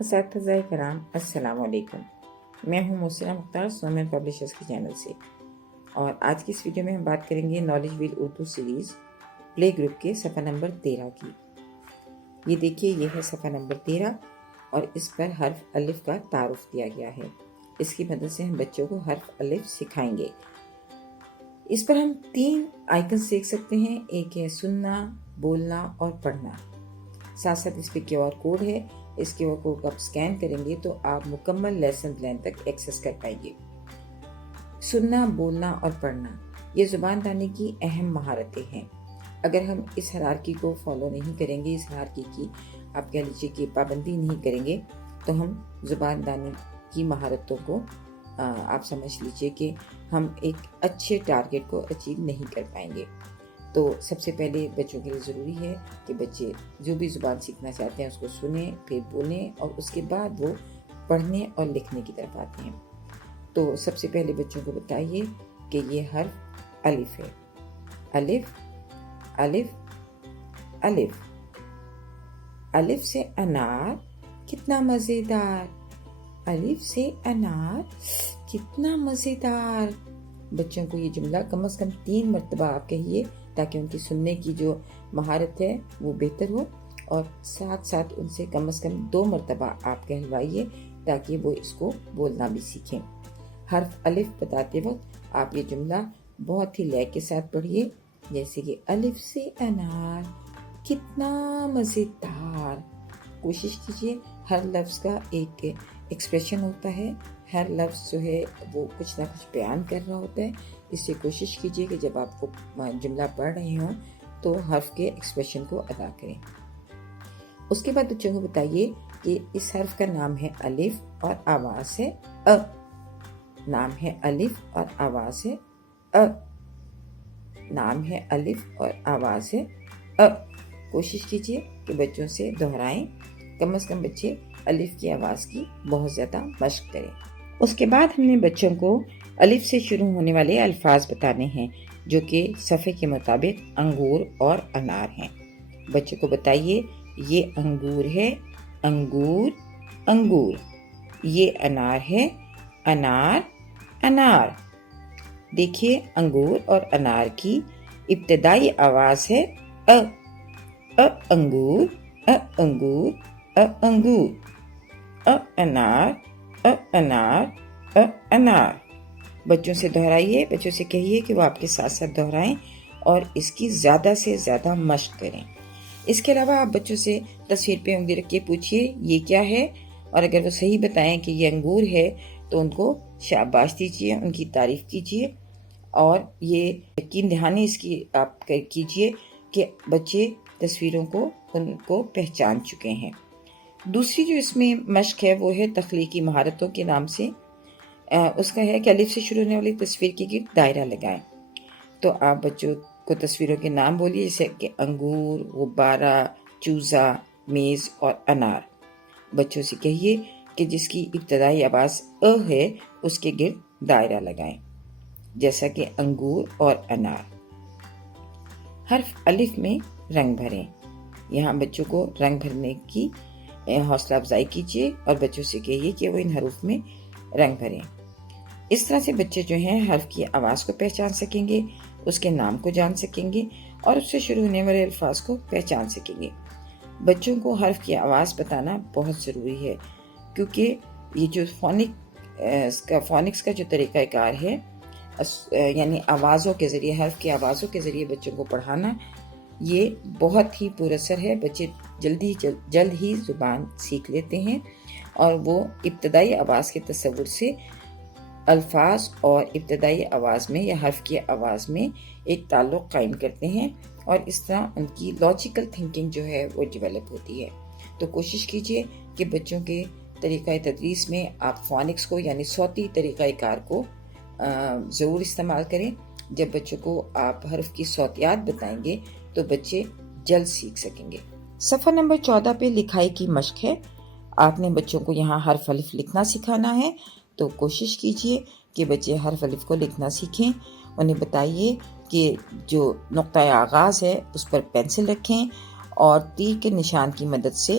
اساتذہ کرام السلام علیکم، میں ہوں محسنہ مختار سنومین پبلشرز کے چینل سے، اور آج کی اس ویڈیو میں ہم بات کریں گے knowledge well Urdu series play group کے صفحہ نمبر 13 کی۔ یہ دیکھیے، یہ ہے صفحہ نمبر 13 اور اس پر حرف الف کا تعارف دیا گیا ہے۔ اس کی مدد سے ہم بچوں کو حرف الف سکھائیں گے۔ اس پر ہم 3 آئیکنز دیکھ سکتے ہیں، ایک ہے سننا، بولنا اور پڑھنا۔ ساتھ ساتھ اس پہ QR کوڈ ہے، اس QR کوڈ کو آپ سکین کریں گے تو آپ مکمل لیسن پلان تک ایکسس کر پائیں گے۔ سننا، بولنا اور پڑھنا یہ زبان دانی کی اہم مہارتیں ہیں۔ اگر ہم اس ہرارکی کو فالو نہیں کریں گے، اس ہرارکی کی آپ کہہ لیجیے کہ پابندی نہیں کریں گے، تو ہم زبان دانی کی مہارتوں کو آپ سمجھ لیجیے کہ ہم ایک اچھے ٹارگٹ کو اچیو نہیں کر پائیں گے۔ تو سب سے پہلے بچوں کے لیے ضروری ہے کہ بچے جو بھی زبان سیکھنا چاہتے ہیں اس کو سنیں، پھر بولیں، اور اس کے بعد وہ پڑھنے اور لکھنے کی طرف آتے ہیں۔ تو سب سے پہلے بچوں کو بتائیے کہ یہ حرف الف ہے۔ الف الف الف الف سے انار کتنا مزیدار، الف سے انار کتنا مزیدار۔ بچوں کو یہ جملہ کم از کم 3 مرتبہ آپ کہیے تاکہ ان کی سننے کی جو مہارت ہے وہ بہتر ہو، اور ساتھ ساتھ ان سے کم از کم 2 مرتبہ آپ کہلوائیے تاکہ وہ اس کو بولنا بھی سیکھیں۔ حرف الف بتاتے وقت آپ یہ جملہ بہت ہی لے کے ساتھ پڑھیے، جیسے کہ الف سے انار کتنا مزیدار۔ کوشش کیجیے، ہر لفظ کا ایک ایکسپریشن ہوتا ہے، ہر لفظ جو ہے وہ کچھ نہ کچھ بیان کر رہا ہوتا ہے، اس سے کوشش کیجیے کہ جب آپ کو جملہ پڑھ رہے ہوں تو حرف کے ایکسپریشن کو ادا کریں۔ اس کے بعد بچوں کو بتائیے کہ اس حرف کا نام ہے الف اور آواز ہے ا۔ نام ہے الف اور آواز ہے ا۔ نام ہے الف اور آواز ہے ا۔ کوشش کیجیے کہ بچوں سے دہرائیں، کم از کم بچے الف کی آواز کی بہت زیادہ مشق کریں۔ اس کے بعد ہم نے بچوں کو الف سے شروع ہونے والے الفاظ بتانے ہیں جو کہ صفحے کے مطابق انگور اور انار ہیں۔ بچوں کو بتائیے، یہ انگور ہے، انگور انگور۔ یہ انار ہے، انار انار۔ دیکھیے، انگور اور انار کی ابتدائی آواز ہے ا۔ ا انگور، ا انگور، ا انگور۔ ا انار، ا انار، ا انار۔ بچوں سے دہرائیے، بچوں سے کہیے کہ وہ آپ کے ساتھ ساتھ دہرائیں اور اس کی زیادہ سے زیادہ مشق کریں۔ اس کے علاوہ آپ بچوں سے تصویر پہ انگلی رکھ کے پوچھیے یہ کیا ہے، اور اگر وہ صحیح بتائیں کہ یہ انگور ہے تو ان کو شاباش دیجیے، ان کی تعریف کیجیے، اور یہ یقین دہانی اس کی آپ کیجیے کہ بچے تصویروں کو ان کو پہچان چکے ہیں۔ دوسری جو اس میں مشق ہے وہ ہے تخلیقی مہارتوں کے نام سے۔ اس کا ہے کہ الف سے شروع ہونے والی تصویر کے گرد دائرہ لگائیں۔ تو آپ بچوں کو تصویروں کے نام بولیے، جیسے کہ انگور، غبارہ، چوزا، میز اور انار۔ بچوں سے کہیے کہ جس کی ابتدائی آواز ا ہے اس کے گرد دائرہ لگائیں، جیسا کہ انگور اور انار۔ حرف الف میں رنگ بھریں۔ یہاں بچوں کو رنگ بھرنے کی حوصلہ افزائی کیجیے اور بچوں سے کہیے کہ وہ ان حروف میں رنگ بھریں۔ اس طرح سے بچے جو ہیں حرف کی آواز کو پہچان سکیں گے، اس کے نام کو جان سکیں گے اور اس سے شروع ہونے والے الفاظ کو پہچان سکیں گے۔ بچوں کو حرف کی آواز بتانا بہت ضروری ہے، کیونکہ یہ جو فونکس کا جو طریقہ کار ہے، یعنی آوازوں کے ذریعے، حرف کی آوازوں کے ذریعے بچوں کو پڑھانا، یہ بہت ہی پر اثر ہے۔ بچے جلد ہی زبان سیکھ لیتے ہیں اور وہ ابتدائی آواز کے تصور سے الفاظ اور ابتدائی آواز میں یا حرف کی آواز میں ایک تعلق قائم کرتے ہیں، اور اس طرح ان کی لاجیکل تھنکنگ جو ہے وہ ڈیولپ ہوتی ہے۔ تو کوشش کیجیے کہ بچوں کے طریقہ تدریس میں آپ فونکس کو یعنی صوتی طریقہ کار کو ضرور استعمال کریں۔ جب بچوں کو آپ حرف کی صوتیات بتائیں گے تو بچے جلد سیکھ سکیں گے۔ صفحہ نمبر 14 پہ لکھائی کی مشق ہے۔ آپ نے بچوں کو یہاں حرف الف لکھنا سکھانا ہے، تو کوشش کیجیے کہ بچے حرف الف کو لکھنا سیکھیں۔ انہیں بتائیے کہ جو نقطۂ آغاز ہے اس پر پینسل رکھیں اور تیر کے نشان کی مدد سے